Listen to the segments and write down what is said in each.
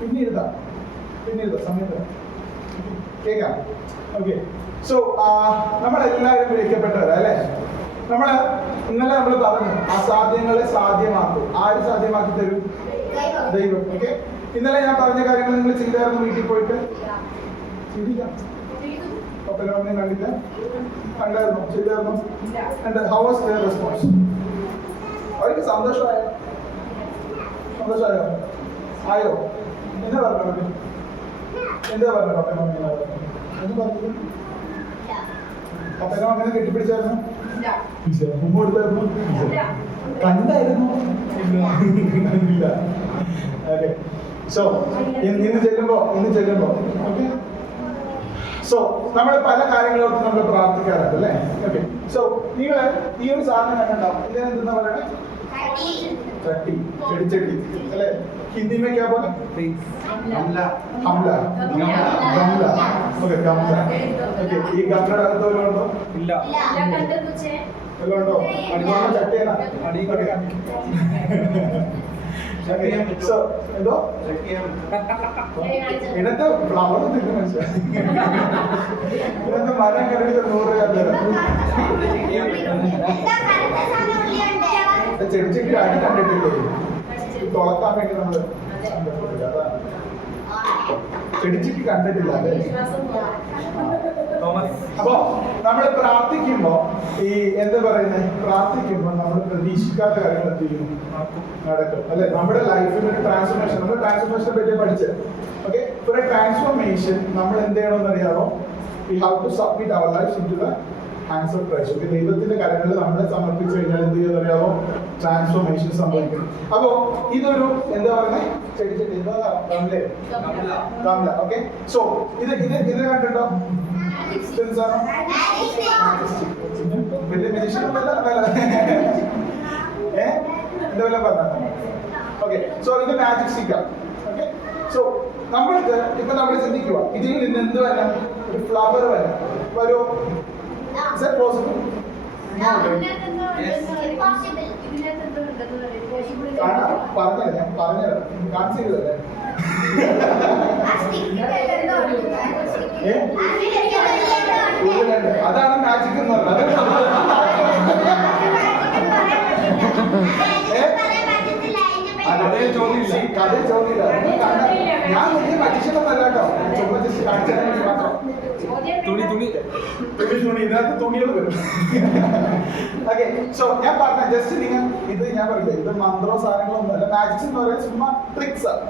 പിന്നെ എഴുതാം സമയത്ത് കേൾക്കാം. ഓക്കെ, സോ നമ്മളെല്ലാവരും വിളിക്കപ്പെട്ടവരാ അല്ലേ? ഇന്നലെ നമ്മൾ പറഞ്ഞു അസാധ്യങ്ങളെ സാധ്യമാക്കും. ആര് സാധ്യമാക്കി തരും? ദൈവം. ഓക്കെ, ഇന്നലെ ഞാൻ പറഞ്ഞ കാര്യങ്ങൾ നിങ്ങൾ ചെയ്തായിരുന്നു വീട്ടിൽ പോയിട്ട്? ചെയ്തില്ല? പപ്പനൊന്നും കണ്ടില്ല? കണ്ടായിരുന്നു? ചെയ്തായിരുന്നു? How was there response? അവർക്ക് സന്തോഷമായോ? ആയോ? എന്താ പറഞ്ഞു? എന്താ പറഞ്ഞു പപ്പനമ്മ? എന്ന് പറഞ്ഞു പപ്പനോ അങ്ങനെ കെട്ടിപ്പിടിച്ചായിരുന്നു? ഉമ്മ കൊടുത്തായിരുന്നു? കണ്ടായിരുന്നു? ഇല്ല. ഓക്കെ, സോ ഇന്ന് ചെല്ലുമ്പോ ഓക്കെ, സോ നമ്മൾ പല കാര്യങ്ങളോർത്ത് നമ്മൾ പ്രാർത്ഥിക്കാറുണ്ട് അല്ലേ? ഓക്കെ, സോ നിങ്ങൾ ഈ ഒരു സാധനം കണ്ടുണ്ടാവും. ഇതിനെന്താ പറയണേ? ചട്ടി, ചെടിച്ചട്ടി അല്ലേ? ഹിന്ദി में क्या बोले? गमला. ഓക്കെ, ഗംല. ഓക്കെ, ഈ ഗംലയുടെ അകത്ത് വല്ലതും ഉണ്ടോ? ഇല്ല. വല്ലതും ഉണ്ടോ? അടിക്കുന്ന ചട്ടിയാണ്. സോ എന്തോ ഇതിനകത്ത് ഫ്ലവർ തിന്നു മനസ്സിലായി. ഇതിനകത്ത് മരം കയറിയിട്ട് 100 ചെടിച്ചട്ടി അടി കണ്ടിട്ടില്ലേ? തുളക്കാൻ വേണ്ടി നമ്മള് ചെടിച്ചട്ടി കണ്ടിട്ടില്ല അല്ലേ? അപ്പൊ നമ്മൾ പ്രാർത്ഥിക്കുമ്പോ ഈ എന്താ പറയുന്നത്, പ്രാർത്ഥിക്കുമ്പോൾ നമ്മൾ പ്രതീക്ഷിക്കാത്ത കാര്യങ്ങൾ എന്തെങ്കിലും നടക്കും അല്ലെ? നമ്മുടെ ലൈഫിൽ ഒരു ട്രാൻസ്ഫോർമേഷൻ, നമ്മൾ ട്രാൻസ്ഫോർമേഷനെ പറ്റി പഠിച്ചത്. ഓക്കെ, ഒരു ട്രാൻസ്ഫോർമേഷൻ നമ്മൾ എന്ത് ചെയ്യണമെന്ന് അറിയാമോ? We have to submit our life into the hands of Christ. Okay, ദൈവത്തിന്റെ കരങ്ങളിൽ നമ്മളെ സമർപ്പിച്ചു കഴിഞ്ഞാൽ എന്ത് ചെയ്യുമെന്ന് അറിയാമോ? ട്രാൻസ്ഫോർമേഷൻ സംഭവിക്കും. അപ്പോ ഇതൊരു എന്താ പറയുന്നത്, ചെടിച്ചട്ടി എന്താ ഗംല. ഓക്കെ, സോ ഇത് കണ്ടിട്ടോ? വലിയ മെഡിസിൻ എന്തെല്ലാം പറഞ്ഞ. ഓക്കെ, സോ ഇത് മാജിക് സ്റ്റിക്കാണ്. ഓക്കെ, സോ നമ്മൾക്ക് ഇപ്പൊ നമ്മൾ ചിന്തിക്കുക ഇതിൽ നിന്ന് എന്ത് വരാം? ഒരു ഫ്ലവർ വരാം. വരുമോ? പറഞ്ഞല്ലേ കാണിച്ചില്ലേ? അതാണ് മാജിക് എന്ന് പറഞ്ഞത്. കഥ ചോദ്യമില്ല. ഞാൻ വലിയ മനുഷ്യനൊന്നല്ല കേട്ടോ, ചുമ്മാ ജസ്റ്റ് കാണിച്ചാൽ മാത്രം. തുണി ഇതിനകത്ത് തുണികൾ വരും. ഓക്കെ, സോ ഞാൻ പറഞ്ഞ ജസ്റ്റ് നിങ്ങൾ ഇത് ഞാൻ പറയില്ല, ഇത് മന്ത്രോ സാധനങ്ങളൊന്നും അല്ല. മാജിക്സ് എന്ന് പറയുന്നത് ചുമ്മാ ട്രിക്സ് ആണ്.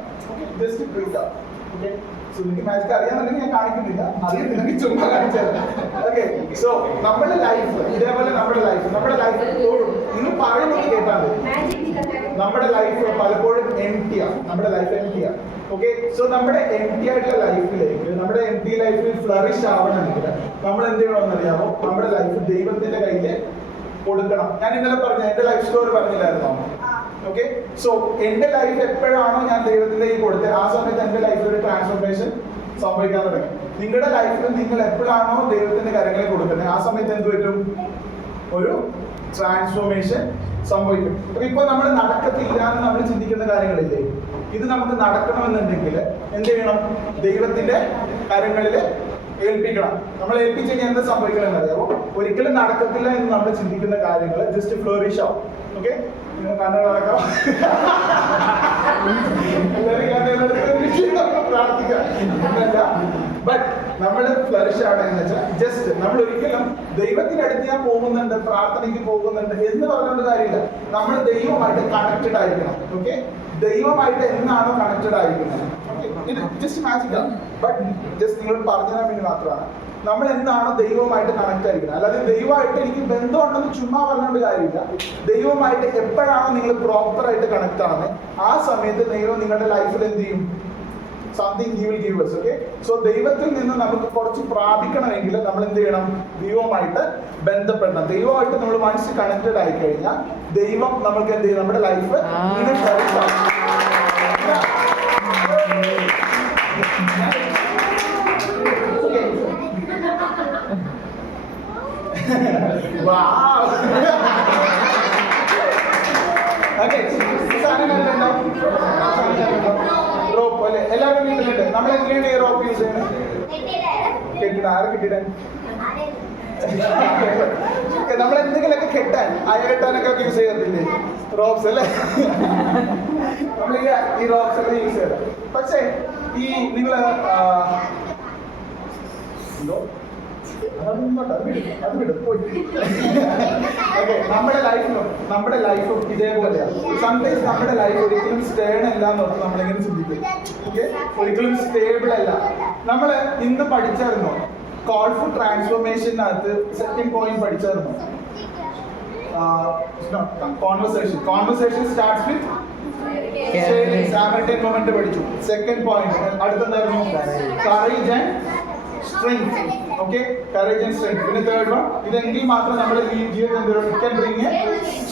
ജസ്റ്റ് ട്രിക്സ് ആണ്. ഓക്കെ, സോ നിങ്ങൾക്ക് മാജിക് അറിയാന്നുണ്ടെങ്കിൽ ഞാൻ കാണിക്കുന്നില്ല, അറിയത്തില്ലെങ്കിൽ ചുമ്മാ കാണിച്ചത്. ഓക്കെ, സോ നമ്മുടെ ലൈഫ് ഇതേപോലെ നമ്മുടെ ലൈഫ് എപ്പോഴും നിങ്ങൾ പറയുന്നത് കേട്ടാൽ നമ്മുടെ ലൈഫ് പലപ്പോഴും എംപ്റ്റിയാണ്. നമ്മുടെ ലൈഫ് എംപ്റ്റിയാണ്. ഓക്കെ, സോ നമ്മുടെ എംപ്റ്റി ആയിട്ടുള്ള ലൈഫിലേക്ക്, നമ്മുടെ എംപ്റ്റി ലൈഫിൽ ഫ്ലറിഷ് ആവണമെങ്കിൽ നമ്മൾ എന്ത് ചെയ്യണമെന്ന് അറിയാമോ? നമ്മുടെ ലൈഫ് ദൈവത്തിന്റെ കയ്യിൽ കൊടുക്കണം. ഞാൻ ഇന്നലെ പറഞ്ഞ എന്റെ ലൈഫ് സ്റ്റോറി പറഞ്ഞില്ലായിരുന്നോ? ഓക്കെ, സോ എന്റെ ലൈഫ് എപ്പോഴാണോ ഞാൻ ദൈവത്തിന്റെ കയ്യിൽ കൊടുത്തത്, ആ സമയത്ത് എന്റെ ലൈഫിൽ ഒരു ട്രാൻസ്ഫോർമേഷൻ സംഭവിക്കാൻ തുടങ്ങി. നിങ്ങളുടെ ലൈഫിൽ നിങ്ങൾ എപ്പോഴാണോ ദൈവത്തിന്റെ കാര്യങ്ങളിൽ കൊടുക്കുന്നത്, ആ സമയത്ത് എന്ത് പറ്റും? ഒരു ട്രാൻസ്ഫോർമേഷൻ സംഭവിക്കും. ഇപ്പൊ നമ്മൾ നടക്കത്തില്ല എന്ന് നമ്മൾ ചിന്തിക്കുന്ന കാര്യങ്ങളില്ലേ, ഇത് നമുക്ക് നടക്കണമെന്നുണ്ടെങ്കിൽ എന്ത് ചെയ്യണം? ദൈവത്തിന്റെ കാര്യങ്ങളിൽ ഏൽപ്പിക്കണം. നമ്മൾ ഏൽപ്പിച്ചു കഴിഞ്ഞാൽ എന്താ സംഭവിക്കണമെന്ന് അറിയാമോ? ഒരിക്കലും നടക്കത്തില്ല എന്ന് നമ്മൾ ചിന്തിക്കുന്ന കാര്യങ്ങൾ ജസ്റ്റ് ഫ്ലോറിഷ് ആവും. ഓക്കെ, നിങ്ങൾ കണ്ണുകളടക്കാം പ്രാർത്ഥിക്കാം. ബട്ട് നമ്മൾ ഫ്ലറിഷ് ആവണമെന്ന് വെച്ചാൽ ജസ്റ്റ് നമ്മൾ ഒരിക്കലും ദൈവത്തിന്റെ അടുത്ത് ഞാൻ പോകുന്നുണ്ട്, പ്രാർത്ഥനയ്ക്ക് പോകുന്നുണ്ട് എന്ന് പറഞ്ഞുകൊണ്ട് കാര്യമില്ല. നമ്മൾ ദൈവമായിട്ട് കണക്റ്റഡ് ആയിരിക്കണം. ഓക്കെ, ദൈവമായിട്ട് എന്നാണോ കണക്റ്റഡ് ആയിരിക്കുന്നത്, ഇത് ജസ്റ്റ് മാജിക്കാണ്. ബട്ട് ജസ്റ്റ് നിങ്ങൾ പറഞ്ഞു തരാൻ വേണ്ടി മാത്രമാണ്. നമ്മൾ എന്താണോ ദൈവവുമായിട്ട് കണക്ട് ആയിരിക്കുന്നത്. അല്ലാതെ ദൈവമായിട്ട് എനിക്ക് ബന്ധമുണ്ടെന്ന് ചുമ്മാ പറഞ്ഞുകൊണ്ട് കാര്യമില്ല. ദൈവമായിട്ട് എപ്പോഴാണോ നിങ്ങൾ പ്രോപ്പറായിട്ട് കണക്ട് ആവുന്നത്, ആ സമയത്ത് ദൈവം നിങ്ങളുടെ ലൈഫിൽ എന്ത് ചെയ്യും? Something he will give us. Okay, so ദൈവത്തിൽ നിന്ന് നമുക്ക് കുറച്ച് പ്രാപിക്കണമെങ്കിൽ നമ്മൾ എന്ത് ചെയ്യണം? ദൈവവുമായിട്ട് ബന്ധപ്പെടണം. ദൈവമായിട്ട് നമ്മൾ മനസ്സിൽ കണക്റ്റഡ് ആയി കഴിഞ്ഞാൽ ദൈവം നമുക്ക് എന്ത് ചെയ്യും? നമ്മുടെ ലൈഫ് റോപ്പ് അല്ലെ? എല്ലാ എല്ലാവരും വീട്ടിലുണ്ട്. നമ്മൾ എങ്ങനെയാണ് ഈ റോപ്പ് യൂസ് ചെയ്യുന്നത്? കെട്ടിട ആരെ കെട്ടിടാൻ? നമ്മൾ എന്തെങ്കിലുമൊക്കെ കെട്ടാൻ അയകെട്ടാനൊക്കെ യൂസ് ചെയ്യത്തില്ലേ റോപ്സ് അല്ലേ? നമ്മൾ ഈ റോപ്സ് ഒക്കെ യൂസ് ചെയ്യണം. പക്ഷേ ഈ നിങ്ങൾ നമ്മുടെ ലൈഫും ഇതേപോലെയാണ്. സംടൈംസ് നമ്മുടെ ലൈഫ് ഒരിക്കലും സ്റ്റേബിൾ അല്ല എന്നോർത്ത് നമ്മളെങ്ങനെ ചിന്തിക്കും. ഓക്കെ, ഒരിക്കലും സ്റ്റേബിൾ അല്ല. നമ്മൾ ഇന്ന് പഠിച്ചായിരുന്നോ കോൾ ഫോർ ട്രാൻസ്ഫോർമേഷനകത്ത് സെക്കൻഡ് പോയിന്റ് പഠിച്ചായിരുന്നോ? Conversation starts with simultaneous moment പഠിച്ചു. സെക്കൻഡ് പോയിന്റ് അടുത്തെന്തായിരുന്നു? Courage and strength. Okay, courage and strength. പിന്നെ തേർഡ് വൺ, ഇതെങ്കിൽ മാത്രം നമ്മൾ ഈ ജീവിതം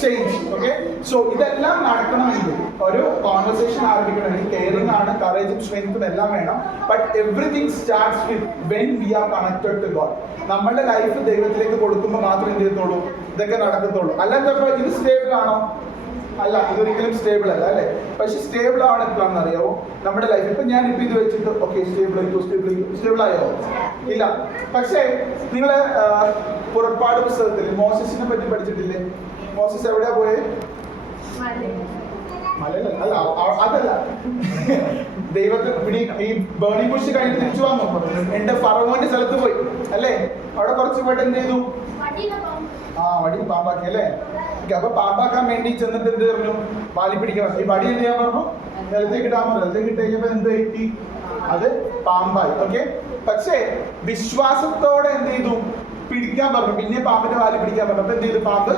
ചേഞ്ച്. ഓക്കെ, സോ ഇതെല്ലാം നടക്കണമെങ്കിൽ ഒരു കോൺവെർസേഷൻ ആരംഭിക്കണമെങ്കിൽ കെയറിംഗ് ആണ്, കറേജും സ്ട്രെങ്ത്തും എല്ലാം വേണം. But everything starts with when we are connected to God. നമ്മുടെ ലൈഫ് ദൈവത്തിലേക്ക് കൊടുക്കുമ്പോൾ മാത്രമേ എന്ത് ചെയ്യത്തുള്ളൂ, ഇതൊക്കെ നടക്കത്തുള്ളൂ. അല്ലാത്തപ്പോൾ ഇത് സ്റ്റേബിൾ ആണോ? അല്ല, ഇതൊരിക്കലും സ്റ്റേബിൾ അല്ല അല്ലേ? പക്ഷെ സ്റ്റേബിൾ ആണ് എപ്പോഴാണെന്ന് അറിയാവോ? നമ്മുടെ ലൈഫ് ഇപ്പൊ ഞാനിപ്പോ ഇത് വെച്ചിട്ട് ഓക്കെ സ്റ്റേബിൾ ആയോ? ഇല്ല. പക്ഷേ നിങ്ങള് പുറപ്പാട് പുസ്തകത്തിൽ മോസസിനെ പറ്റി പഠിച്ചിട്ടില്ലേ? മോസസ് എവിടെയാ പോയത്? മലയിലല്ല, അല്ല അതല്ല. ദൈവത്തിന് ഈ ബേണിംഗ് ബുഷ് കഴിഞ്ഞ് തിരിച്ചു വന്നു. എന്റെ ഫറവോന്റെ സ്ഥലത്ത് പോയി അല്ലേ? അവിടെ കുറച്ച് പോയിട്ട് എന്ത് ചെയ്തു? വടി പാമ്പാക്കി അല്ലേ? അപ്പൊ പാമ്പാക്കാൻ വേണ്ടി ചെന്നിട്ട് എന്ത് പറഞ്ഞു? വാലി പിടിക്കാൻ. ഈ വടി എന്ത് ചെയ്യാൻ പറഞ്ഞു? നിലത്തേക്ക് ഇടാൻ പറഞ്ഞു. നിലത്തേക്ക് ഇട്ട് കഴിഞ്ഞപ്പോ എന്ത് കിട്ടി? അത് പാമ്പായി. ഓക്കെ, പക്ഷേ വിശ്വാസത്തോടെ എന്ത് ചെയ്തു? പിടിക്കാൻ പറഞ്ഞു. പിന്നെ പാമ്പിന്റെ വാലി പിടിക്കാൻ പറഞ്ഞു. അപ്പൊ എന്ത് ചെയ്തു? പാമ്പ്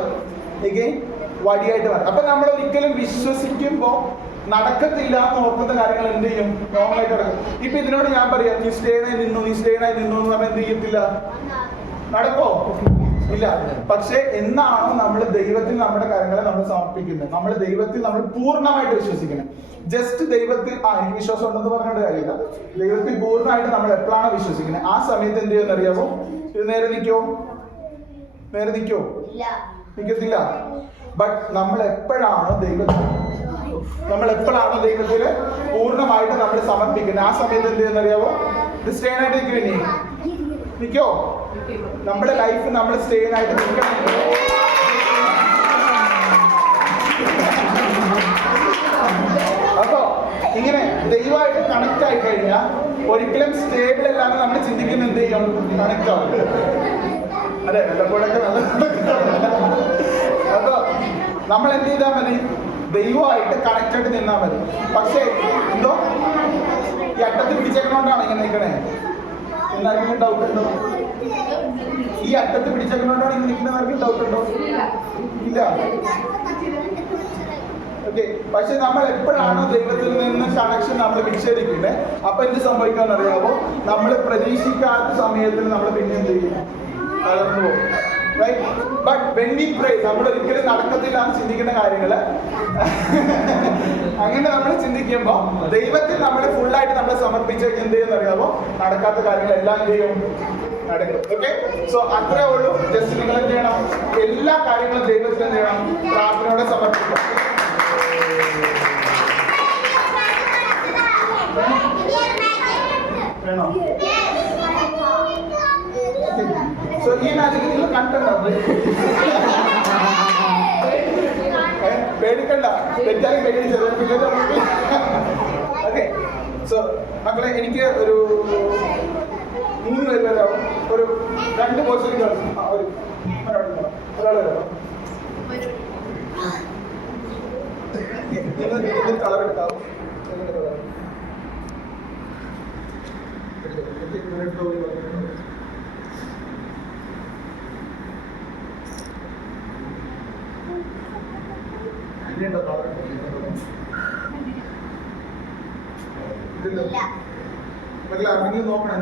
എഗെയിൻ വടിയായിട്ട് മാറി. അപ്പൊ നമ്മൾ ഒരിക്കലും വിശ്വസിക്കുമ്പോ നടക്കത്തില്ല എന്ന് ഓർക്കുന്ന കാര്യങ്ങൾ എന്ത് ചെയ്യും? നോർമലായിട്ട് നടക്കും. ഇപ്പൊ ഇതിനോട് ഞാൻ പറയാം നീ സ്റ്റേണായി നിന്നു എന്ന് പറഞ്ഞാൽ എന്ത് ചെയ്യത്തില്ല? നടക്കോ? ഇല്ല. പക്ഷെ എന്നാണോ നമ്മൾ ദൈവത്തിൽ നമ്മുടെ കാര്യങ്ങളെ നമ്മൾ സമർപ്പിക്കുന്നത്, നമ്മൾ ദൈവത്തിൽ നമ്മൾ പൂർണ്ണമായിട്ട് വിശ്വസിക്കണം. ജസ്റ്റ് ദൈവത്തിൽ എനിക്ക് വിശ്വാസം ഉണ്ടെന്ന് പറഞ്ഞിട്ട് കാര്യമില്ല. ദൈവത്തിൽ പൂർണ്ണമായിട്ട് നമ്മൾ എപ്പോഴാണ് വിശ്വസിക്കുന്നത് ആ സമയത്ത് എന്ത് ചെയ്യുമെന്ന് അറിയാമോ? ഇത് നേരെ നിൽക്കോ? നിൽക്കത്തില്ല. ബട്ട് നമ്മൾ എപ്പോഴാണോ ദൈവത്തിൽ പൂർണ്ണമായിട്ട് നമ്മൾ സമർപ്പിക്കുന്നത് ആ സമയത്ത് എന്ത് ചെയ്യുന്ന അറിയാമോ? ഇത് സ്റ്റേൺ ആയിട്ട് നിൽക്കോ? നമ്മുടെ ലൈഫ് നമ്മൾ സ്റ്റേൺ ആയിട്ട് നിൽക്കണം. അപ്പോ ഇങ്ങനെ ദൈവമായിട്ട് കണക്ട് ആയി കഴിഞ്ഞാൽ ഒരിക്കലും സ്റ്റേബിൾ അല്ലാതെ നമ്മൾ ചിന്തിക്കുന്ന എന്ത് ചെയ്യും? കണക്ട് ആവും. അതെ, വല്ലപ്പോഴൊക്കെ അപ്പൊ നമ്മൾ എന്ത് ചെയ്താൽ മതി? ദൈവമായിട്ട് കണക്റ്റഡ് നിന്നാൽ മതി. പക്ഷേ എന്തോ ഈ അറ്റത്ത് പിടിച്ചേക്കണോണ്ടാണ് ഇങ്ങനെ നിൽക്കണേ. എന്തായാലും ഡൗട്ട് ഉണ്ടോ? ഈ അറ്റത്ത് പിടിച്ചേക്കണോണ്ടാണ് ഇങ്ങനെ നിൽക്കുന്നവർക്ക് ഡൗട്ട് ഉണ്ടോ? ഇല്ല. ഓക്കെ, പക്ഷെ നമ്മൾ എപ്പോഴാണോ ദൈവത്തിൽ നിന്ന് കണക്ഷൻ നമ്മൾ വിച്ഛേദിക്കുന്നത് അപ്പൊ എന്ത് സംഭവിക്കാന്ന് അറിയാമോ? നമ്മൾ പ്രതീക്ഷിക്കാത്ത സമയത്തിൽ നമ്മൾ പിന്നെ എന്ത് ചെയ്യും? തളർന്നു പോകും. ബട്ട് വെൻ വി പ്രേ നമ്മൾ ഒരിക്കലും നടക്കത്തില്ല എന്ന് ചിന്തിക്കുന്ന കാര്യങ്ങള് അങ്ങനെ നമ്മൾ ചിന്തിക്കുമ്പോ ദൈവത്തിൽ നമ്മളെ ഫുള്ളായിട്ട് നമ്മൾ സമർപ്പിച്ച് എന്ത് ചെയ്യുന്ന അറിയാമോ? നടക്കാത്ത കാര്യങ്ങളെല്ലാം എന്ത് ചെയ്യും? നടക്കും. ഓക്കെ, സോ അത്രേ ഉള്ളൂ. ജസ്റ്റ് നിങ്ങൾ എന്ത് ചെയ്യണം? എല്ലാ കാര്യങ്ങളും ദൈവത്തിൽ എന്ത് ചെയ്യണം? പ്രാർത്ഥനയോടെ സമർപ്പിക്കണം. വേണോ? സോ ഈ മാജിക് നിങ്ങൾ കണ്ടുണ്ടാവും. പേടിക്കണ്ട, തെറ്റായി പേടിച്ചത്. ഓക്കെ, സോ മക്കളെ എനിക്ക് ഒരു 3 പേര് വരാവും. ഒരു 2 ബോയ്സ് ഒരാൾ വരാം. കളർ എടുക്കാവും. ആരെങ്കിലും നോക്കണേ?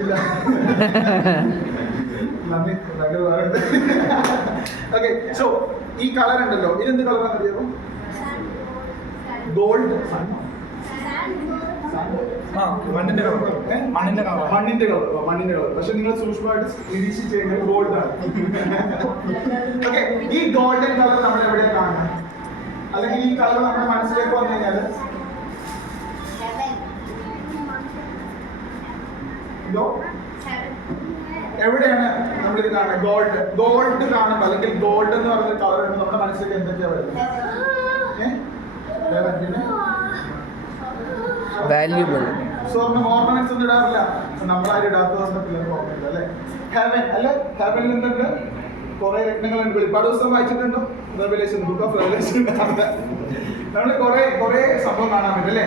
ഇല്ല. ഓക്കെ, സോ ഈ കളർ ഉണ്ടല്ലോ, ഇതെന്ത് കളറാണെന്ന് അറിയാമോ? ഗോൾഡ്. മണ്ണിന്റെ കളർ. പക്ഷെ നിങ്ങൾ സൂക്ഷ്മമായിട്ട് നിരീക്ഷിച്ച് കഴിഞ്ഞാൽ ഗോൾഡ് ആണ്. ഓക്കെ, ഈ ഗോൾഡൻ കളർ നമ്മൾ എവിടെയാണ് കാണുന്നത്? അല്ലെങ്കിൽ ഈ കളർ നമ്മുടെ മനസ്സിലേക്ക് വന്നു കഴിഞ്ഞാൽ ഇതോ എവിടെയാണ് നമ്മളിത് കാണുന്നത്? ഗോൾഡ് കാണുമ്പോൾ അല്ലെങ്കിൽ ഗോൾഡ് എന്ന് പറയുന്ന കളർ നമ്മുടെ മനസ്സിലേക്ക് എന്തൊക്കെയാ വരുന്നത്? വാല്യൂബിൾ. സ്വർണ്ണം ഓർണമെന്റ്സ് ഒന്നും ഇടാറില്ല, നമ്മളാരും ഇടാത്തതുകൊണ്ട് പിള്ളേർക്ക് ഓർമ്മയില്ല അല്ലേ? ഹെവൻ അല്ലെ, ഹെവനിൽ എന്തുണ്ട്? കുറെ രത്നങ്ങളുണ്ട്. വെളിപ്പാട് പുസ്തകം വായിച്ചിട്ടുണ്ടോ? Revelation, book of revelation. നമ്മൾ കുറെ സംഭവം കാണാൻ പറ്റും അല്ലേ?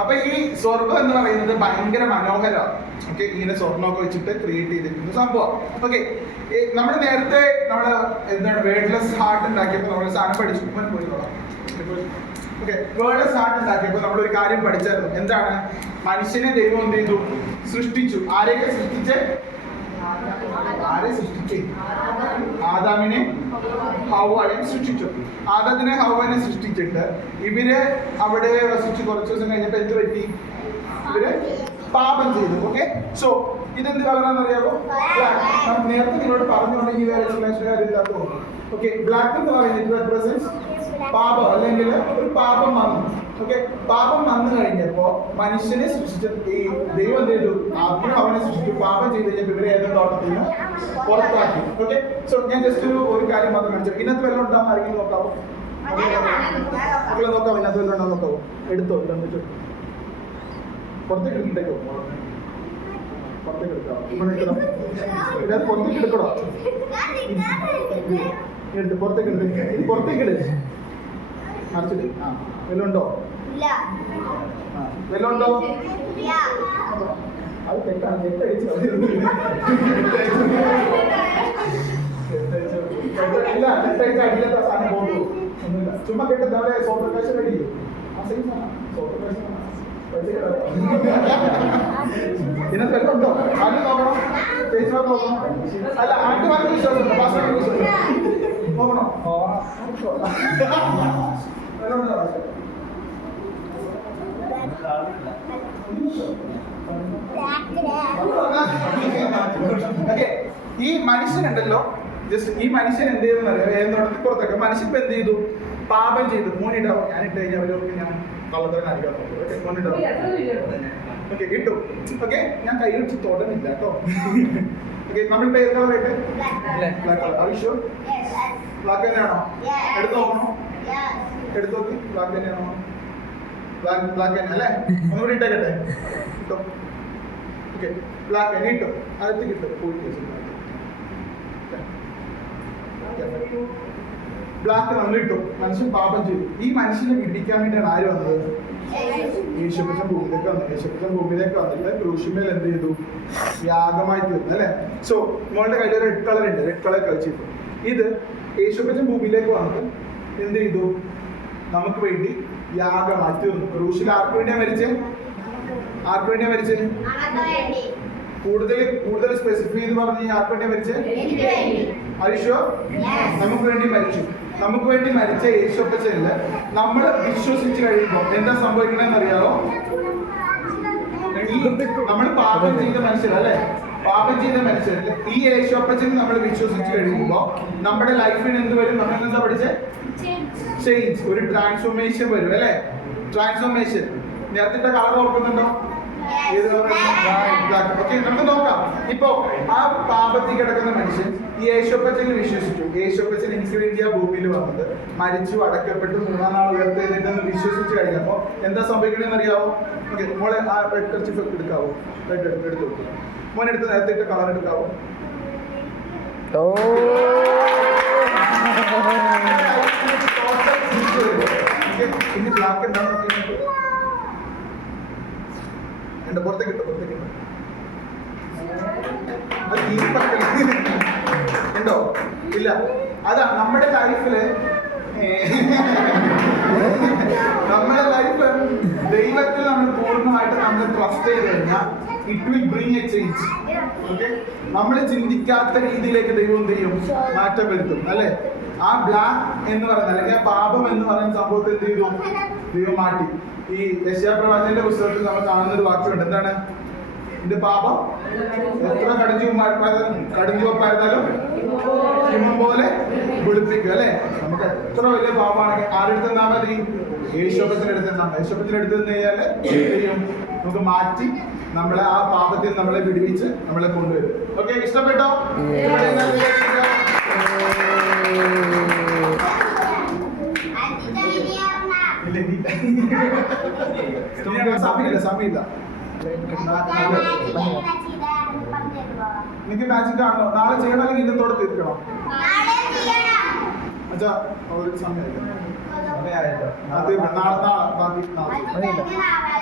അപ്പൊ ഈ സ്വർഗം എന്ന് പറയുന്നത് ഭയങ്കര മനോഹരമാണ്. ഓക്കെ, ഇങ്ങനെ സ്വർണ്ണമൊക്കെ വെച്ചിട്ട് ക്രിയേറ്റ് ചെയ്തിരിക്കുന്ന സംഭവം. ഓക്കെ, നമ്മൾ നേരത്തെ എന്താണ് വേർഡ്ലെസ് ഹാർട്ട് ഉണ്ടാക്കിയപ്പോൾ നമ്മൾ സാധനം പഠിച്ചു. ഓക്കെ, വേർഡ്ലെസ് ഹാർട്ട് ഉണ്ടാക്കിയപ്പോൾ നമ്മളൊരു കാര്യം പഠിച്ചായിരുന്നു. എന്താണ്? മനുഷ്യനെ ദൈവം എന്ത് ചെയ്തു? സൃഷ്ടിച്ചു. ആരെയൊക്കെ സൃഷ്ടിച്ചേ? ആരെ സൃഷ്ടിച്ചേ? ആദാമിനെ ഹവ്വയെയും സൃഷ്ടിച്ചു. ആദാമിനെ ഹവ്വനെ സൃഷ്ടിച്ചിട്ട് ഇവര് അവിടെ വസിച്ച് കുറച്ച് ദിവസം കഴിഞ്ഞപ്പോൾ എന്ത് പറ്റി? ഇവര് പാപം ചെയ്തു. ഓക്കെ, സോ ഇതെന്ത് കളറാണെന്ന് അറിയാമോ? ബ്ലാക്ക്. നേരത്തെ നിങ്ങളോട് പറഞ്ഞുകൊണ്ടെങ്കിൽ വേറെ എക്സ്പ്ലനേഷൻ കാര്യമില്ലാത്ത തോന്നുന്നു. ഓക്കെ, ബ്ലാക്ക് എന്ന് പറയുന്നത് റെപ്രസെന്റ്സ് പാപം, അല്ലെങ്കിൽ ഒരു പാപം വന്നു. ഓക്കെ, പാപം വന്നു കഴിഞ്ഞപ്പോ മനുഷ്യനെ സൃഷ്ടിച്ച ഈ ദൈവം എന്ത് ചെയ്തു? ആദ്യം അവനെ സൃഷ്ടിച്ചു. പാപം ചെയ്ത് കഴിഞ്ഞപ്പോൾ ഇവരെ ഏതൊരു തോട്ടത്തിൽ നിന്ന് പുറത്താക്കി. ഓക്കെ, സോ ഞാൻ ജസ്റ്റ് ഒരു കാര്യം മാത്രം കാണിച്ചു. ഇതിനകത്ത് വെള്ളം ഉണ്ടാകുന്ന ആരെങ്കിലും നോക്കാവോ? മക്കളെ നോക്കാവോ? ഇതിനകത്ത് വെള്ളം ഉണ്ടാകുന്ന നോക്കാവോ? എടുത്തോ, പുറത്തേക്ക് എടുത്തിട്ടേക്കോ? പുറത്തേക്ക് എടുക്കാം. ഇതിനകത്ത് പുറത്തേക്ക് എടുക്കണോ? എടുത്ത് പുറത്തേക്ക് എടുത്ത് പുറത്തേക്ക് എടുത്ത് അടച്ചിട്ട്. ആ, വെല്ലുണ്ടോ? വെല്ലുണ്ടോ? അത് തെറ്റാണ്. തെറ്റടിച്ചു ഇല്ല, തെറ്റടിച്ച അടിയിലത്തെ സാധനം പോകുള്ളൂ. ഒന്നുമില്ല, ചുമ്മാ കേട്ടത് അവിടെ സോപ്രകാശം അടിക്കും. ആ സെയിം സാധനം സോപ്രകാശം. ഇതിനകത്ത് വെല്ലുണ്ടോ? ആദ്യം നോക്കണം, ചേച്ചി നോക്കണം. അല്ല, ആദ്യമാർക്ക് വിശ്വാസമുണ്ടോ? പാസ്സാക്കി വിശ്വാസം നോക്കണോ? ഈ മനുഷ്യനുണ്ടല്ലോ, ജസ്റ്റ് ഈ മനുഷ്യൻ എന്ത് ചെയ്തെന്ന് അറിയാം? പുറത്തൊക്കെ മനുഷ്യൻ ഇപ്പൊ എന്ത് ചെയ്തു? പാപം ചെയ്തു. മോനിടാവും. ഞാനിട്ട് കഴിഞ്ഞാൽ അവരൊക്കെ ഞാൻ കള്ളത്തരം കാണിക്കാൻ നോക്കും. മോനിടാവും. ഓക്കെ, കിട്ടും. ഓക്കെ, ഞാൻ കൈ വെച്ച് തൊടുന്നില്ല കേട്ടോ. ഓക്കെ, നമ്മളിപ്പോ ഏത് കളറായിട്ട്? Black colour. ആവശ്യം ബ്ലാക്ക് തന്നെയാണോ? എടുത്ത് നോക്കണോ? എടുത്ത് നോക്കി. ബ്ലാക്ക് തന്നെയാണോ? ബ്ലാക്ക് തന്നെ അല്ലേ? ഒന്നുകൂടി ഇട്ടേക്കട്ടെ. കിട്ടും. ഓക്കെ, ബ്ലാക്ക് തന്നെ കിട്ടും. അകത്ത് കിട്ടും. ബ്ലാക്ക് നമ്മൾ ഇട്ടു. മനുഷ്യൻ പാപം ചെയ്തു. ഈ മനുഷ്യനെ വിടിക്കാൻ വേണ്ടിയാണ് ആര് വന്നത്? യേശുക്രിസ്തു ഭൂമിയിലേക്ക് വന്നു. യേശുക്രിസ്തു ഭൂമിയിലേക്ക് വന്നിട്ട് ക്രൂശിന്മേൽ എന്ത് ചെയ്തു? യാഗമായി തീർന്നു അല്ലേ? സോ മോളുടെ കയ്യിൽ ഒരു റെഡ് കളർ ഉണ്ട്. റെഡ് കളർ കളിച്ചിട്ടു. ഇത് യേശുക്രിസ്തു ഭൂമിയിലേക്ക് വന്നിട്ട് എന്ത് ചെയ്തു? നമുക്ക് വേണ്ടി യാഗമായി തീർന്നു. ക്രൂശിൽ ആർക്ക് വേണ്ടിയാ മരിച്ചേ? ആർക്ക് വേണ്ടിയാ മരിച്ചേ? കൂടുതൽ സ്പെസിഫൈ ചെയ്ത് പറഞ്ഞ് ആർക്ക് വേണ്ടിയാ മരിച്ചേ? ഐശോ നമുക്ക് വേണ്ടി മരിച്ചു. നമുക്ക് വേണ്ടി മരിച്ച യേശുപ്പച്ചനില് നമ്മൾ വിശ്വസിച്ച് കഴിയുമ്പോൾ എന്താ സംഭവിക്കണമെന്ന് അറിയാമോ? നമ്മൾ പാപം ചെയ്ത മനുഷ്യരല്ലേ? പാപം ചെയ്ത മനുഷ്യരിൽ ഈ യേശുപ്പച്ചന് നമ്മൾ വിശ്വസിച്ച് കഴിയുമ്പോൾ നമ്മുടെ ലൈഫിന് എന്ത് വരും? നമ്മൾ എന്താ പഠിച്ചേ? ചേഞ്ച്, ഒരു ട്രാൻസ്ഫോർമേഷൻ വരും അല്ലേ? ട്രാൻസ്ഫോർമേഷൻ. നേരത്തെ കളർ ഓർക്കുന്നുണ്ടോ? ഓക്കെ, നമുക്ക് നോക്കാം. ഇപ്പൊ ആ പാപത്തിൽ കിടക്കുന്ന മനുഷ്യൻ ഈ യേശുപ്പച്ചനിൽ വിശ്വസിച്ചു. യേശുപ്പച്ചൻ എനിക്ക് വേണ്ടി ആ ഭൂമിയിൽ വന്നത്, മരിച്ചു, അടക്കപ്പെട്ടു, 3-ാം നാൾ ഉയർത്തെഴുന്നേറ്റെന്ന് വിശ്വസിച്ച് കഴിഞ്ഞപ്പോ എന്താ സംഭവിക്കണമെന്ന് അറിയാവോ? ഓക്കെ, മോളെ ആ റെഡ് കർച്ചീഫ് എടുക്കാവോ? റെഡ് എടുത്തു കൊടുക്കുക. മോനെ എടുത്ത് നേരത്തെ കളർ എടുക്കാവോ? ഇനി ബ്ലാക്ക് എന്താണെന്ന് പുറത്തേക്ക് ഇട്ടോ, പുറത്തേക്ക് ഇട്ടോ. ഉണ്ടോ? ഇല്ല. അതാ നമ്മുടെ ലൈഫില് ദൈവത്തിൽ നമ്മൾ പൂർണ്ണമായിട്ട് നമ്മൾ ട്രസ്റ്റ് ചെയ്ത് കഴിഞ്ഞാൽ it will bring A change. Okay, നമ്മൾ ചിന്തിക്കാത്ത രീതിയിലേക്ക് ദൈവം എന്ത് ചെയ്യും? മാറ്റം വരുത്തും അല്ലെ? ആ ബ്ലാക്ക് എന്ന് പറയുന്നത് അല്ലെങ്കിൽ ആ പാപം എന്ന് പറയുന്ന സംഭവത്തെ എന്ത് ചെയ്തു? ദൈവം മാറ്റി. ഈ യെശയ്യാ പ്രവാചകന്റെ പുസ്തകത്തിൽ നമ്മൾ കാണുന്ന ഒരു വാക്യമുണ്ട്. എന്താണ്? ഇതിന്റെ പാപം എത്ര കടിഞ്ഞുവപ്പായിരുന്നാലും ഹിമം പോലെ വെളുപ്പിക്കും അല്ലെ? നമുക്ക് എത്ര വലിയ പാപമാണെങ്കിൽ ആരെടുത്ത് തന്നാൽ മതി? യേശോപ്പത്തിനെടുത്ത് എന്നാണ്. യേശോപ്പത്തിനെടുത്ത് കഴിഞ്ഞാൽ ചെയ്യും നമുക്ക് മാറ്റി നമ്മളെ ആ പാപത്തിൽ നമ്മളെ വിടുവിച്ച് നമ്മളെ കൊണ്ടുവരും. ഓക്കെ, ഇഷ്ടപ്പെട്ടോ? സമയമില്ല. എനിക്ക് മാജിക് ആണോ? നാളെ ചെയ്യണം അല്ലെങ്കിൽ ഇന്നത്തോടെ തീർക്കണം? അച്ഛാ സമയമായില്ല. നാളെ ബാക്കി നാളെ